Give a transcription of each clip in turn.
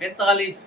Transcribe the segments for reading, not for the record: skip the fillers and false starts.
45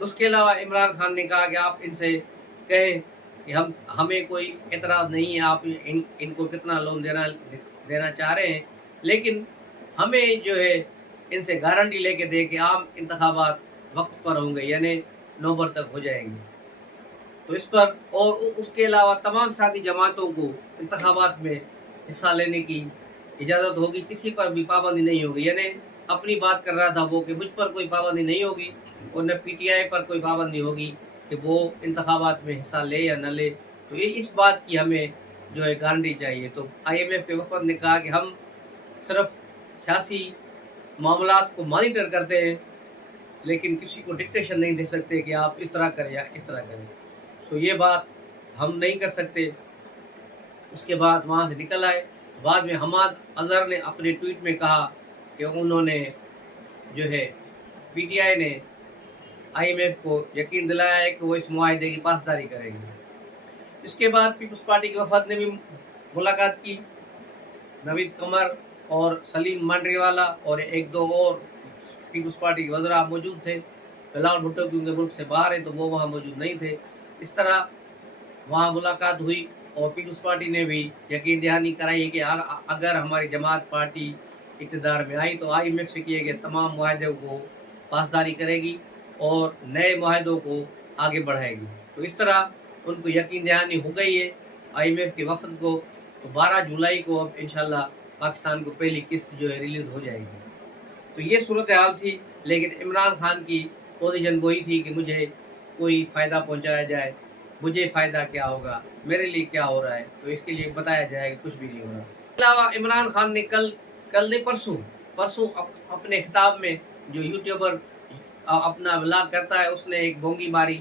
اس کے علاوہ عمران خان نے کہا کہ آپ ان سے کہیں کہ ہمیں کوئی اعتراض نہیں ہے، آپ ان کو کتنا لون دینا چاہ رہے ہیں، لیکن ہمیں جو ہے ان سے گارنٹی لے کے دے کہ عام انتخابات وقت پر ہوں گے، یعنی نومبر تک ہو جائیں گے۔ تو اس پر اور اس کے علاوہ تمام سیاسی جماعتوں کو انتخابات میں حصہ لینے کی اجازت ہوگی، کسی پر بھی پابندی نہیں ہوگی، یعنی اپنی بات کر رہا تھا وہ کہ مجھ پر کوئی پابندی نہیں ہوگی اور نہ پی ٹی آئی پر کوئی پابندی ہوگی کہ وہ انتخابات میں حصہ لے یا نہ لے۔ تو یہ اس بات کی ہمیں جو ہے گارنٹی چاہیے۔ تو آئی ایم ایف کے وفد نے کہا کہ ہم صرف سیاسی معاملات کو مانیٹر کرتے ہیں، لیکن کسی کو ڈکٹیشن نہیں دے سکتے کہ آپ اس طرح کریں یا اس طرح کریں۔ سو یہ بات ہم نہیں کر سکتے۔ اس کے بعد وہاں سے نکل آئے۔ بعد میں حماد اظہر نے اپنے ٹویٹ میں کہا کہ انہوں نے جو ہے پی ٹی آئی نے آئی ایم ایف کو یقین دلایا ہے کہ وہ اس معاہدے کی پاسداری کریں گے۔ اس کے بعد پیپلز پارٹی کے وفد نے بھی ملاقات کی۔ نوید قمر اور سلیم مانڈری والا اور ایک دو اور پیپلز پارٹی کے وزراء موجود تھے۔ بلاول بھٹو کیونکہ ملک سے باہر ہیں تو وہ وہاں موجود نہیں تھے۔ اس طرح وہاں ملاقات ہوئی اور پیپلز پارٹی نے بھی یقین دہانی کرائی کہ اگر ہماری جماعت پارٹی اقتدار میں آئی تو آئی ایم ایف سے کیے گئے تمام معاہدوں کو پاسداری کرے گی اور نئے معاہدوں کو آگے بڑھائے گی۔ تو اس طرح ان کو یقین دہانی ہو گئی ہے آئی ایم ایف کے وفد کو۔ تو 12 جولائی کو اب انشاءاللہ پاکستان کو پہلی قسط جو ہے ریلیز ہو جائے گی۔ تو یہ صورتحال تھی، لیکن عمران خان کی پوزیشن وہی تھی کہ مجھے کوئی فائدہ پہنچایا جائے، مجھے فائدہ کیا ہوگا، میرے لیے کیا ہو رہا ہے، تو اس کے لیے بتایا جائے کہ کچھ بھی نہیں ہو رہا۔ اس کے علاوہ عمران خان نے کل نے پرسوں اپنے خطاب میں جو یوٹیوبر اپنا بلاگ کرتا ہے اس نے ایک بونگی ماری۔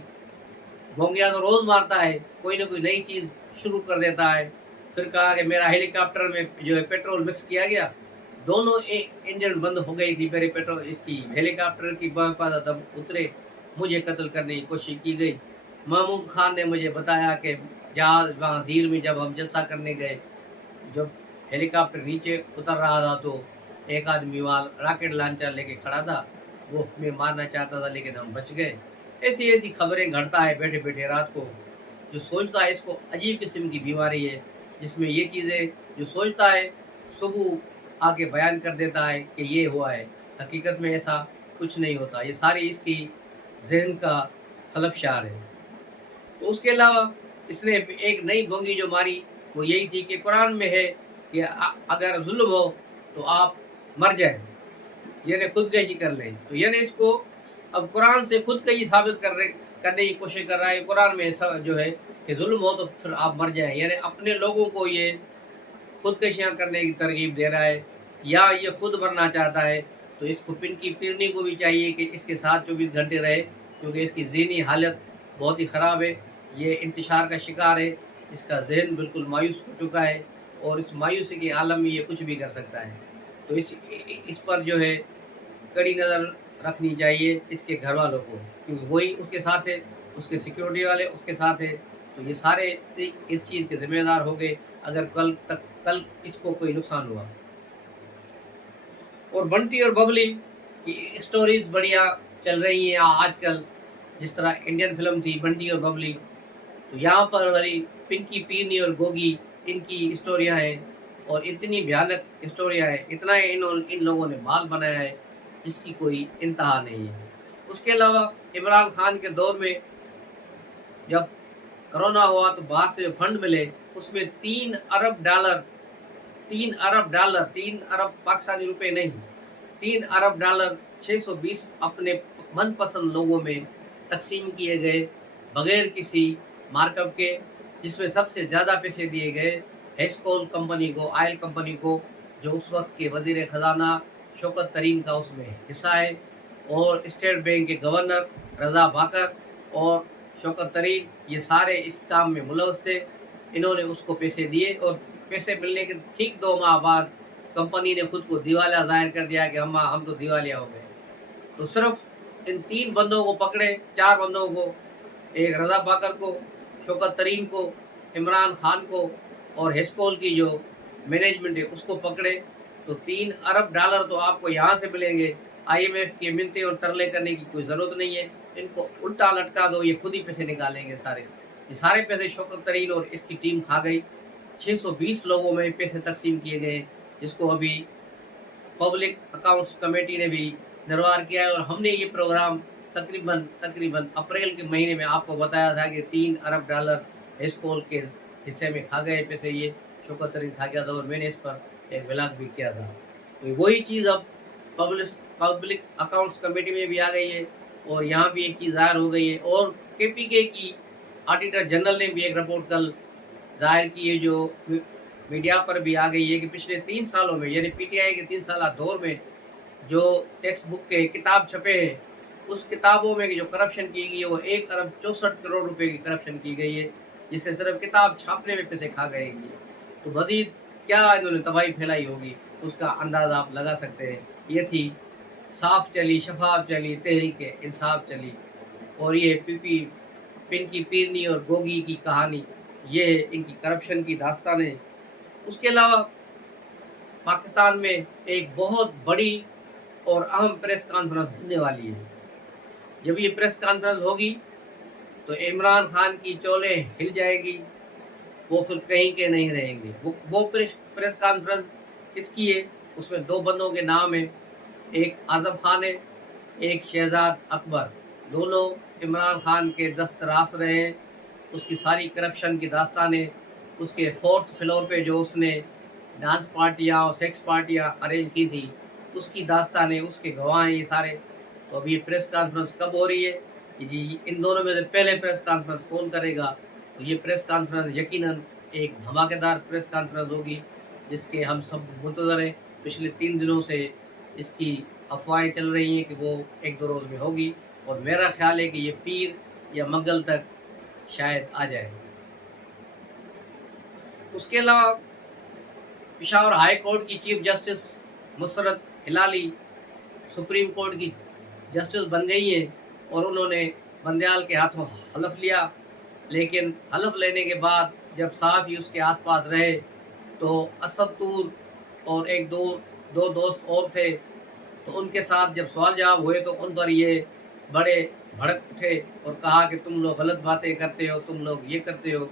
بونگیاں تو روز مارتا ہے، کوئی نہ کوئی نئی چیز شروع کر دیتا ہے۔ پھر کہا کہ میرا ہیلی کاپٹر میں جو ہے پیٹرول مکس کیا گیا، دونوں انجن بند ہو گئی تھی میرے پیٹرول اس کی ہیلی کاپٹر کی، بحفاظت اترے، مجھے قتل کرنے کی کوشش کی گئی۔ محمود خان نے مجھے بتایا کہ جہاز وہاں دیر میں جب ہم جلسہ کرنے گئے، جب ہیلی کاپٹر نیچے اتر رہا تھا تو ایک آدمی وہاں راکٹ لانچر لے کے کھڑا تھا، وہ ہمیں مارنا چاہتا تھا لیکن ہم بچ گئے۔ ایسی خبریں گھڑتا ہے بیٹھے بیٹھے رات کو، جو سوچتا ہے اس کو عجیب قسم کی بیماری ہے، جس میں یہ چیزیں جو سوچتا ہے صبح آ کے بیان کر دیتا ہے کہ یہ ہوا ہے، حقیقت میں ایسا کچھ نہیں ہوتا، یہ ساری اس کی ذہن کا خلفشار ہے۔ تو اس کے علاوہ اس نے ایک نئی بونگی جو ماری وہ یہی تھی کہ قرآن میں ہے کہ اگر ظلم ہو تو آپ مر جائیں، یعنی خودکشی کر لیں۔ تو یعنی اس کو اب قرآن سے خودکشی ثابت کرنے کی کوشش کر رہا ہے۔ قرآن میں ایسا جو ہے کہ ظلم ہو تو پھر آپ مر جائیں، یعنی اپنے لوگوں کو یہ خودکشیاں کرنے کی ترغیب دے رہا ہے یا یہ خود مرنا چاہتا ہے۔ تو اس کو پنکی پیرنی کو بھی چاہیے کہ اس کے ساتھ 24 گھنٹے رہے، کیونکہ اس کی ذہنی حالت بہت ہی خراب ہے، یہ انتشار کا شکار ہے، اس کا ذہن بالکل مایوس ہو چکا ہے اور اس مایوسی کے عالم میں یہ کچھ بھی کر سکتا ہے۔ تو اس پر جو ہے کڑی نظر رکھنی چاہیے اس کے گھر والوں کو، کیونکہ وہی اس کے ساتھ ہے، اس کے سیکیورٹی والے اس کے ساتھ ہے۔ تو یہ سارے اس چیز کے ذمہ دار ہو گئے اگر کل اس کو کوئی نقصان ہوا۔ اور بنٹی اور ببلی کی اسٹوریز بڑھیا چل رہی ہیں آج کل، جس طرح انڈین فلم تھی بنٹی اور ببلی، تو یہاں پر وہی پنکی پیرنی اور گوگی ان کی اسٹوریاں ہیں، اور اتنی بھیانک اسٹوریاں ہیں، اتنا ان لوگوں نے مال بنایا ہے جس کی کوئی انتہا نہیں ہے۔ اس کے علاوہ عمران خان کے دور میں جب کرونا ہوا تو باہر سے جو فنڈ ملے اس میں 3 ارب پاکستانی روپے نہیں، 3 ارب ڈالر 620 اپنے من پسند لوگوں میں تقسیم کیے گئے بغیر کسی مارک اپ کے، جس میں سب سے زیادہ پیسے دیے گئے ہیسکول کمپنی کو، آئل کمپنی کو، جو اس وقت کے وزیر خزانہ شوکت ترین کا اس میں حصہ ہے، اور اسٹیٹ بینک کے گورنر رضا بھاکر اور شوکت ترین، یہ سارے اس کام میں ملوث تھے۔ انہوں نے اس کو پیسے دیے اور پیسے ملنے کے ٹھیک 2 ماہ بعد کمپنی نے خود کو دیوالیہ ظاہر کر دیا کہ ہم تو دیوالیہ ہو گئے۔ تو صرف ان 3 بندوں کو پکڑے، 4 بندوں کو، ایک رضا بھاکر کو، شوکت ترین کو، عمران خان کو، اور ہیسکول کی جو مینجمنٹ ہے اس کو پکڑے، تو 3 ارب ڈالر تو آپ کو یہاں سے ملیں گے۔ آئی ایم ایف کی منتیں اور ترلے کرنے کی کوئی ضرورت نہیں ہے، ان کو الٹا لٹکا دو، یہ خود ہی پیسے نکالیں گے سارے۔ یہ سارے پیسے شوکت ترین اور اس کی ٹیم کھا گئی۔ 620 لوگوں میں پیسے تقسیم کیے گئے، جس کو ابھی پبلک اکاؤنٹس کمیٹی نے بھی دربار کیا ہے، اور ہم نے یہ پروگرام تقریباً اپریل کے مہینے میں آپ کو بتایا تھا کہ $3 ارب ہیسکول کے حصے میں کھا گئے پیسے، یہ شوکت ترین کھا گیا تھا، اور میں نے اس پر ایک بلاگ بھی کیا تھا۔ تو وہی چیز اب پبلک اکاؤنٹس کمیٹی میں بھی آ گئی ہے، اور یہاں بھی ایک چیز ظاہر ہو گئی ہے، اور KPK کی آڈیٹر جنرل نے بھی ایک رپورٹ کل ظاہر کی ہے، جو میڈیا پر بھی آ گئی ہے، کہ پچھلے 3 سالوں میں، یعنی PTI کے 3 سالہ دور میں جو ٹیکسٹ بک کے کتاب چھپے ہیں، اس کتابوں میں جو کرپشن کی گئی ہے وہ $1 ارب 64 کروڑ کی کرپشن کی گئی ہے، جس سے صرف کتاب چھاپنے میں پیسے کھا گئے گی۔ تو مزید کیا انہوں نے تباہی پھیلائی ہوگی، اس کا اندازہ آپ لگا سکتے ہیں۔ یہ تھی صاف چلی، شفاف چلی، تحریک انصاف چلی، اور یہ پنکی پیرنی اور گوگی کی کہانی، یہ ہے ان کی کرپشن کی داستانیں۔ اس کے علاوہ پاکستان میں ایک بہت بڑی اور اہم پریس کانفرنس ہونے والی ہے۔ جب یہ پریس کانفرنس ہوگی تو عمران خان کی چولیں ہل جائے گی، وہ پھر کہیں کے نہیں رہیں گے۔ وہ پریس کانفرنس کس کی ہے؟ اس میں 2 بندوں کے نام ہیں، ایک اعظم خان ہے، ایک شہزاد اکبر۔ دونوں عمران خان کے دست راست رہے ہیں۔ اس کی ساری کرپشن کی داستانیں، اس کے 4th فلور پہ جو اس نے ڈانس پارٹیاں اور سیکس پارٹیاں ارینج کی تھی، اس کی داستانیں، اس کے گواہ ہیں یہ سارے۔ تو اب یہ پریس کانفرنس کب ہو رہی ہے؟ جی ان دونوں میں سے پہلے پریس کانفرنس کون کرے گا؟ تو یہ پریس کانفرنس یقیناً ایک دھماکے دار پریس کانفرنس ہوگی، جس کے ہم سب منتظر ہیں۔ پچھلے 3 دنوں سے اس کی افواہیں چل رہی ہیں کہ وہ 1-2 روز میں ہوگی، اور میرا خیال ہے کہ یہ پیر یا منگل تک شاید آ جائے۔ اس کے علاوہ پشاور ہائی کورٹ کی چیف جسٹس مسرت ہلالی سپریم کورٹ کی جسٹس بن گئی ہیں، اور انہوں نے بندیال کے ہاتھوں حلف لیا، لیکن حلف لینے کے بعد جب صحافی اس کے آس پاس رہے تو اسد طور اور دو دوست اور تھے، تو ان کے ساتھ جب سوال جواب ہوئے تو ان پر یہ بڑے بھڑک اٹھے اور کہا کہ تم لوگ غلط باتیں کرتے ہو، تم لوگ یہ کرتے ہو،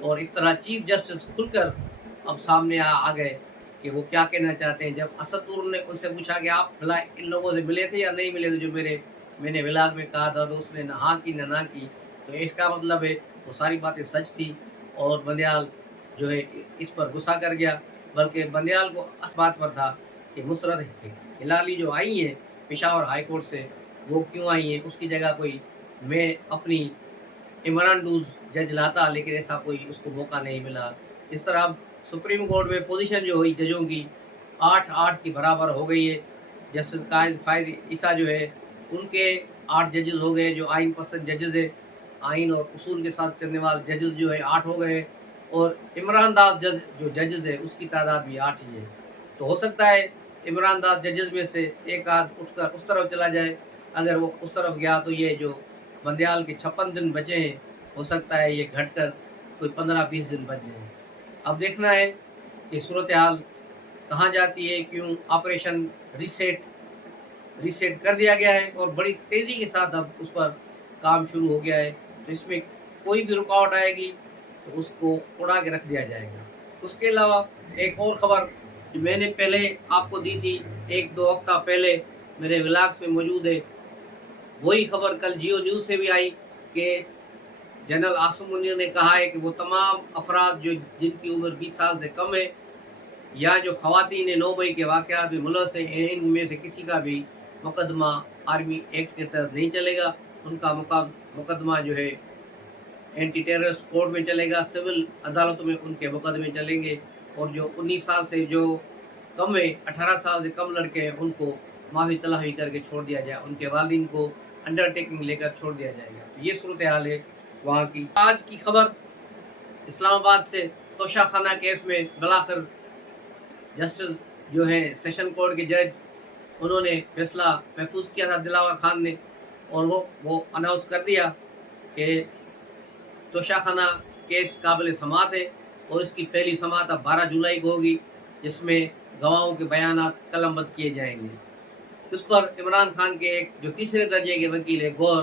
اور اس طرح چیف جسٹس کھل کر اب سامنے آ گئے کہ وہ کیا کہنا چاہتے ہیں۔ جب اسد طور نے ان سے پوچھا کہ آپ بھلا ان لوگوں سے ملے تھے یا نہیں ملے تھے، جو میں نے ولاگ میں کہا تھا، تو اس نے نہ ہاں کی نہ نہ کی، تو اس کا مطلب ہے وہ ساری باتیں سچ تھی، اور بندیال جو ہے اس پر غصہ کر گیا۔ بلکہ بندیال کو اس بات پر تھا کہ مسرت ہلالی جو آئی ہیں پشاور ہائی کورٹ سے، وہ کیوں آئی ہیں، اس کی جگہ کوئی میں اپنی عمران ڈوز جج لاتا، لیکن ایسا کوئی اس کو موقع نہیں ملا۔ اس طرح اب سپریم کورٹ میں پوزیشن جو ہوئی ججوں کی 8-8 کی برابر ہو گئی ہے۔ جسٹس قائد فائز عیسیٰ جو ہے ان کے 8 ججز ہو گئے جو آئین پسند ججز ہیں، آئین اور اصول کے ساتھ چلنے والے ججز جو ہے 8 ہو گئے، اور عمران داس جج جو ججز ہے اس کی تعداد بھی 8 ہی ہے۔ تو ہو سکتا ہے عمران داس ججز میں سے ایک آدھ اٹھ کر اس طرف چلا جائے۔ اگر وہ اس طرف گیا تو یہ جو بندیال کے 56 دن بچے ہیں، ہو سکتا ہے یہ گھٹ کر کوئی 15-20 دن بچ جائیں۔ اب دیکھنا ہے کہ صورتحال کہاں جاتی ہے۔ کیوں آپریشن ریسیٹ کر دیا گیا ہے، اور بڑی تیزی کے ساتھ اب اس پر کام شروع ہو گیا ہے، تو اس میں کوئی بھی رکاوٹ آئے گی تو اس کو اڑا کے رکھ دیا جائے گا۔ اس کے علاوہ ایک اور خبر جو میں نے پہلے آپ کو دی تھی 1-2 ہفتہ پہلے، میرے ولاگس میں موجود ہے، وہی خبر کل جیو نیوز سے بھی آئی کہ جنرل عاصم منیر نے کہا ہے کہ وہ تمام افراد جن کی عمر 20 سال سے کم ہے، یا جو خواتین 9 مئی کے واقعات میں ملوث ہیں، ان میں سے کسی کا بھی مقدمہ آرمی ایکٹ کے تحت نہیں چلے گا۔ ان کا مقدمہ جو ہے اینٹی ٹیررسٹ کورٹ میں چلے گا، سول عدالتوں میں ان کے مقدمے چلیں گے، اور جو 19 سال سے جو کم ہے، 18 سال سے کم لڑکے ہیں، ان کو معافی تلافی کر کے چھوڑ دیا جائے، ان کے والدین کو انڈرٹیکنگ لے کر چھوڑ دیا جائے گا۔ یہ صورتحال ہے وہاں کی۔ آج کی خبر اسلام آباد سے، توشہ خانہ کیس میں بلاخر جسٹس جو ہیں سیشن کورٹ کے جج، انہوں نے فیصلہ محفوظ کیا تھا دلاور خان نے، اور وہ اناؤنس کر دیا کہ توشہ خانہ کیس قابل سماعت ہے، اور اس کی پہلی سماعت اب 12 جولائی کو ہوگی، جس میں گواہوں کے بیانات قلم بند کیے جائیں گے۔ اس پر عمران خان کے ایک جو تیسرے درجے کے وکیل ہے گور،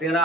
13